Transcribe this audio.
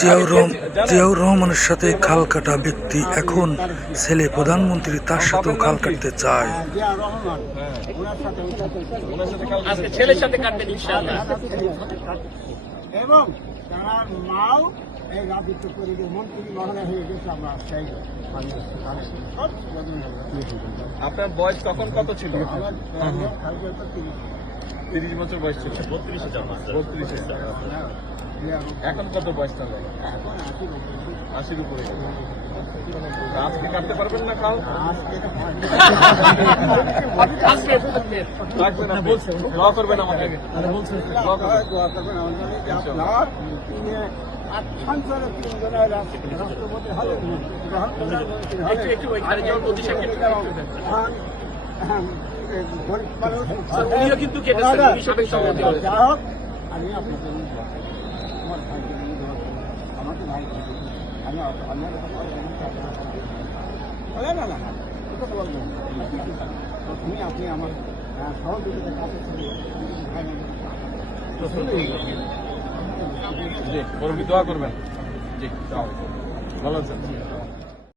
জিয়াউর রহমানের সাথে খাল কাটা ব্যক্তি এখন ছেলে প্রধানমন্ত্রী, তার সাথেও খাল কাটতে চায়। ছেলের সাথে কাটবেন ইনশাআল্লাহ। এবং তার মাও এই রাজত্ব পরিবেশ মন্ত্রী মহোদয় হয়ে গেছে। আমরা চাই আপনার বয়স তখন কত ছিল? 30 বছর বয়স ছিল। 32 এখন কত বয়স তাহলে? 80-র উপরে। আজকে কাটতে পারবেন না কাল? দোয়া করবেন আমাকে। কিন্তু যা হোক আমি আপনাদের আমার ভাইকে আমাকে ভাই আমি তুমি আপনি আমার সহযোগিতার কাছে জি, দোয়া করবেন। জি, ভালো আছেন।